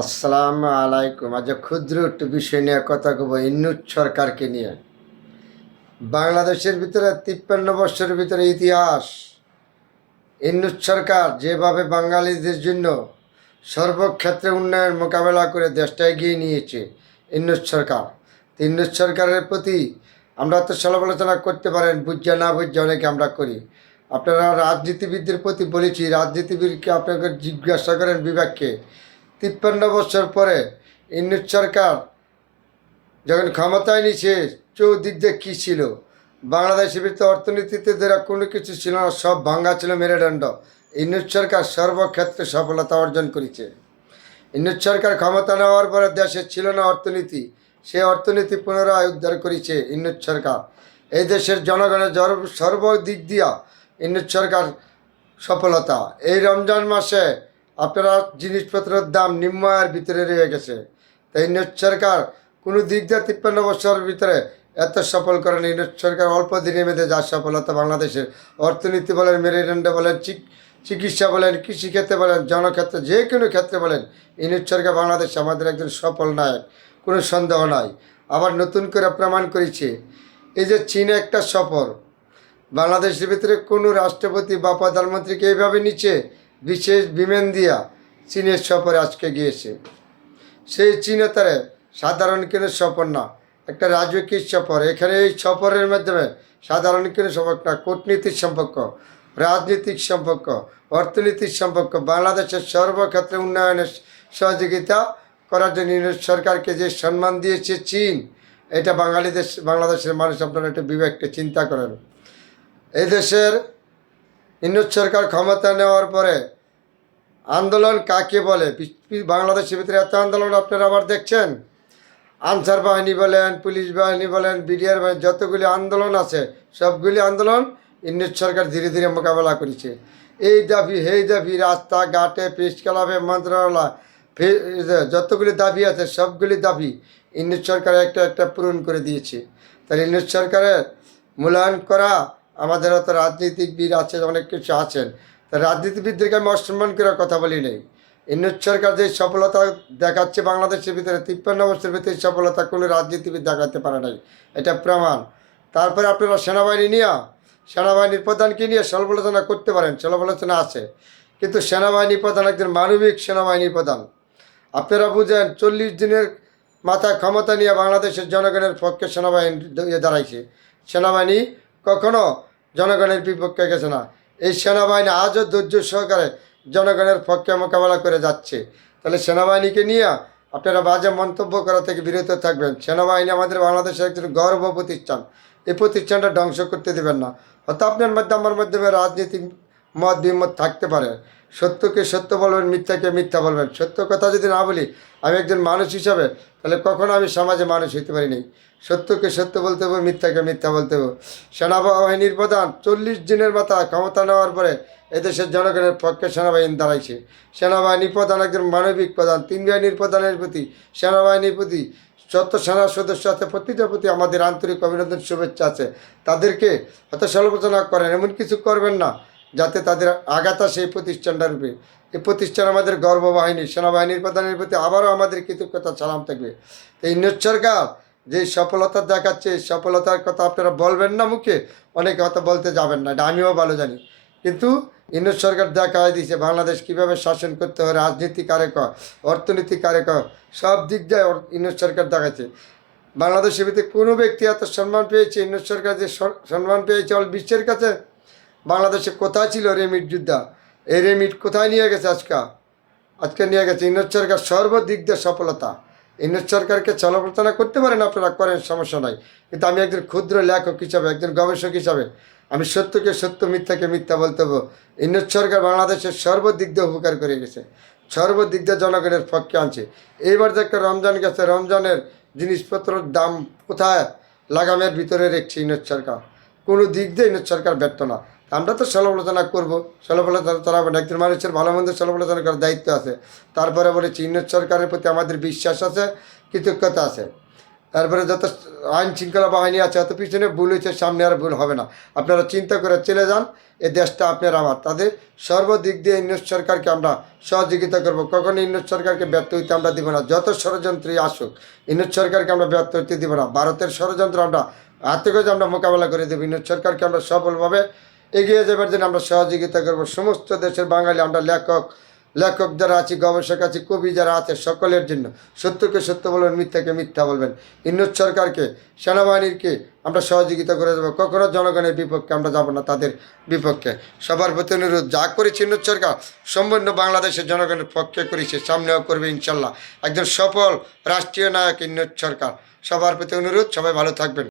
আসসালামু আলাইকুম। আজ ক্ষুদ্র একটু বিষয় নিয়ে কথা কব, ইন্নুস সরকারকে নিয়ে। বাংলাদেশের ভিতরে 53 বছরের ভিতরে ইতিহাস, ইন্নুস সরকার যেভাবে বাঙালিদের জন্য সর্বক্ষেত্রে উন্নয়ন মোকাবেলা করে দেশটা এগিয়ে নিয়েছে। ইন্নুস সরকার, ইন্নুস সরকারের প্রতি আমরা তো সমালোচনা করতে পারেন, বুঝে না বুঝে অনেকে আমরা করি। আপনারা রাজনীতিবিদদের প্রতি বলেছি, রাজনীতিবিদকে আপনাকে জিজ্ঞাসা করেন বিবেককে, 53 বছর পরে ইন্নুস সরকার যখন ক্ষমতায় নিছে, চৌদিক দিয়ে কী ছিল? বাংলাদেশের ভিতরে অর্থনীতিতে যারা কোনো কিছু ছিল না, সব ভাঙ্গা ছিল মেরুদণ্ড। ইন্নুস সরকার সর্বক্ষেত্রে সফলতা অর্জন করেছে। ইন্নুস সরকার ক্ষমতা নেওয়ার পরে দেশে ছিল না অর্থনীতি, সে অর্থনীতি পুনরায় উদ্ধার করেছে ইন্নুস সরকার। এই দেশের জনগণের সর্বদিক দিয়া ইন্নুস সরকার সফলতা। এই রমজান মাসে আপনারা জিনিসপত্রের দাম নিম্ন আয়ের ভিতরে রয়ে গেছে। তাই ইন্নুস সরকার কোনো দিক দিয়ে 53 বছরের ভিতরে এত সফল করেন। ইন্নুস সরকার অল্প দিনের মধ্যে যা সফলতা বাংলাদেশের অর্থনীতি বলেন, মেরুদণ্ড বলেন, চিকিৎসা বলেন, কৃষিক্ষেত্রে বলেন, জনক্ষেত্রে, যে কোনো ক্ষেত্রে বলেন, ইন্নুস সরকার বাংলাদেশে আমাদের একজন সফল নায়ক, কোনো সন্দেহ নাই। আবার নতুন করে প্রমাণ করেছে। এই যে চীনে একটা সফর, বাংলাদেশের ভিতরে কোনো রাষ্ট্রপতি বা প্রধানমন্ত্রীকে এইভাবে নিচে বিশেষ বিমান দিয়া চীনের সফরে আজকে গিয়েছে। সেই চীনে তারা সাধারণ কোনো সফর না, একটা রাজকীয় সফর। এখানে এই সফরের মাধ্যমে সাধারণ কোনো সফর না, কূটনীতির সম্পর্ক, রাজনৈতিক সম্পর্ক, অর্থনীতির সম্পর্ক, বাংলাদেশের সর্বক্ষেত্রে উন্নয়নের সহযোগিতা করার জন্য ইন্নুস সরকারকে যে সম্মান দিয়েছে চীন, এটা বাংলাদেশের মানুষ আপনারা একটু বিবেককে চিন্তা করেন। এই দেশের ইন্নুস সরকার ক্ষমতা নেওয়ার পরে আন্দোলন কাকে বলে? বাংলাদেশের ভিতরে এত আন্দোলন আপনারা আবার দেখছেন। আনসার বাহিনী বলেন, পুলিশ বাহিনী বলেন, বিডিআর বাহিনী, যতগুলি আন্দোলন আছে সবগুলি আন্দোলন ইন্নুস সরকার ধীরে ধীরে মোকাবেলা করেছে। এই দাবি সেই দাবি, রাস্তাঘাটে, প্রেস ক্লাবে, মন্ত্রণালয়, যতগুলি দাবি আছে সবগুলি দাবি ইন্নুস সরকার একটা একটা পূরণ করে দিয়েছে। তাহলে ইন্নুস সরকারের মূল্যায়ন করা, আমাদের অত রাজনীতিবিদ আছে, অনেক কিছু আছেন, তা রাজনীতিবিদদেরকে আমি অসম্মান করার কথা বলি নেই। ইন্নুস সরকার যে সফলতা দেখাচ্ছে বাংলাদেশের ভিতরে, 53 বছরের ভিতরে সফলতা কোনো রাজনীতিবিদ দেখাতে পারে নাই, এটা প্রমাণ। তারপরে আপনারা সেনাবাহিনী নিয়ে, সেনাবাহিনীর প্রধানকে নিয়ে সমালোচনা করতে পারেন, সমালোচনা আছে, কিন্তু সেনাবাহিনী প্রধান একজন মানবিক সেনাবাহিনী প্রধান। আপনারা বুঝেন, 40 দিনের মাথায় ক্ষমতা নিয়ে বাংলাদেশের জনগণের পক্ষে সেনাবাহিনী দাঁড়াইছে। সেনাবাহিনী কখনো জনগণের বিপক্ষে গেছে না। এই সেনাবাহিনী আজও ধৈর্য সহকারে জনগণের পক্ষে মোকাবেলা করে যাচ্ছে। তাহলে সেনাবাহিনীকে নিয়ে আপনারা বাজে মন্তব্য করা থেকে বিরত থাকবেন। সেনাবাহিনী আমাদের বাংলাদেশের একজন গর্ব প্রতিষ্ঠান, এই প্রতিষ্ঠানটা ধ্বংস করতে দেবেন না। হয়তো আপনার মধ্যে আমার মাধ্যমে রাজনীতিক মত বিমত থাকতে পারে, সত্যকে সত্য বলবেন, মিথ্যাকে মিথ্যা বলবেন। সত্য কথা যদি না বলি আমি একজন মানুষ হিসাবে, তাহলে কখনো আমি সমাজে মানুষ হইতে পারিনি। সত্যকে সত্য বলতে হবে, মিথ্যাকে মিথ্যা বলতে হবে। সেনাবাহিনীর প্রধান 40 দিনের মাথা ক্ষমতা নেওয়ার পরে এদেশের জনগণের পক্ষে সেনাবাহিনী দাঁড়াইছে। সেনাবাহিনী প্রধান একজন মানবিক প্রধান। 3 বাহিনীর প্রধানের প্রতি, সেনাবাহিনীর প্রতি, যত সেনা সদস্য আছে প্রতিটার প্রতি আমাদের আন্তরিক অভিনন্দন, শুভেচ্ছা আছে। তাদেরকে হয়তো সমালোচনা করেন, এমন কিছু করবেন না যাতে তাদের আঘাত আসে এই প্রতিষ্ঠানটার রূপে। এই প্রতিষ্ঠান আমাদের গর্ববাহিনী। সেনাবাহিনীর প্রধানের প্রতি আবারও আমাদের কৃতজ্ঞতা সালাম থাকবে। তো ইন্নুস সরকার যে সফলতা দেখাচ্ছে, এই সফলতার কথা আপনারা বলবেন না মুখে, অনেকে হয়তো বলতে যাবেন না, এটা আমিও ভালো জানি। কিন্তু ইন্নুস সরকার দেখায় দিয়েছে বাংলাদেশ কীভাবে শাসন করতে হয়, রাজনীতি কারে কয়, অর্থনীতি কারে কয়, সব দিক দিয়ে ইন্নুস সরকার দেখাচ্ছে। বাংলাদেশের ভিতরে কোনো ব্যক্তি এত সম্মান পেয়েছে, ইন্নুস সরকার যে সম্মান পেয়েছে অল বিশ্বের কাছে। বাংলাদেশে কোথায় ছিল রেমিট যোদ্ধা? এই রেমিট কোথায় নিয়ে গেছে? আজকে নিয়ে গেছে ইন্নুস সরকার সর্বদিক দিয়ে সফলতা। ইন্নুস সরকারকে সমালোচনা করতে পারেন, আপনারা করেন, সমস্যা নাই। কিন্তু আমি একজন ক্ষুদ্র লেখক হিসাবে, একজন গবেষক হিসাবে আমি সত্যকে সত্য, মিথ্যাকে মিথ্যা বলতে হবো। ইন্নুস সরকার বাংলাদেশের সর্বদিক দিয়ে উপকার করে গেছে, সর্বদিক দিয়ে জনগণের পক্ষে আনছে। এইবার যে একটা রমজান গেছে, রমজানের জিনিসপত্রের দাম কোথায় লাগামের ভিতরে রেখেছে ইন্নুস সরকার। কোনো দিক দিয়ে ইন্নুস সরকার ব্যর্থ না। আমরা তো সমালোচনা করবো, সমালোচনা চালাবো না, একজন মানুষের ভালো মন্দ সমালোচনা করার দায়িত্ব আছে। তারপরে বলেছি ইন্নুস সরকারের প্রতি আমাদের বিশ্বাস আছে, কৃতজ্ঞতা আছে। তারপরে যত আইন শৃঙ্খলা বাহিনী আছে, এত পিছনে ভুল হয়েছে, সামনে আর ভুল হবে না। আপনারা চিন্তা করে চলে যান। এই দেশটা আপনার আমার, তাদের সর্বদিক দিয়ে ইউনূস সরকারকে আমরা সহযোগিতা করব। কখনো ইউনূস সরকারকে ব্যর্থ হইতে আমরা দিব না। যত ষড়যন্ত্রী আসুক, ইউনূস সরকারকে আমরা ব্যর্থ হইতে দিব না। ভারতের ষড়যন্ত্র আমরা হাতে করে আমরা মোকাবেলা করে দেব। ইউনূস সরকারকে আমরা সফলভাবে এগিয়ে যাবার জন্য আমরা সহযোগিতা করব। সমস্ত দেশের বাঙালি, আমরা লেখক যারা আছি, গবেষক আছি, কবি যারা আছে, সকলের জন্য সত্যকে সত্য বলবেন, মিথ্যাকে মিথ্যা বলবেন। ইউনূস সরকারকে, সেনাবাহিনীকে আমরা সহযোগিতা করে দেবো। কখনো জনগণের বিপক্ষে আমরা যাব না, তাদের বিপক্ষে। সবার প্রতি অনুরোধ, যা করেছে ইউনূস সরকার সম্পূর্ণ বাংলাদেশের জনগণের পক্ষে করেছে, সামনেও করবে ইনশাল্লাহ। একজন সফল রাষ্ট্রীয় নায়ক ইউনূস সরকার। সবার প্রতি অনুরোধ, সবাই ভালো থাকবেন।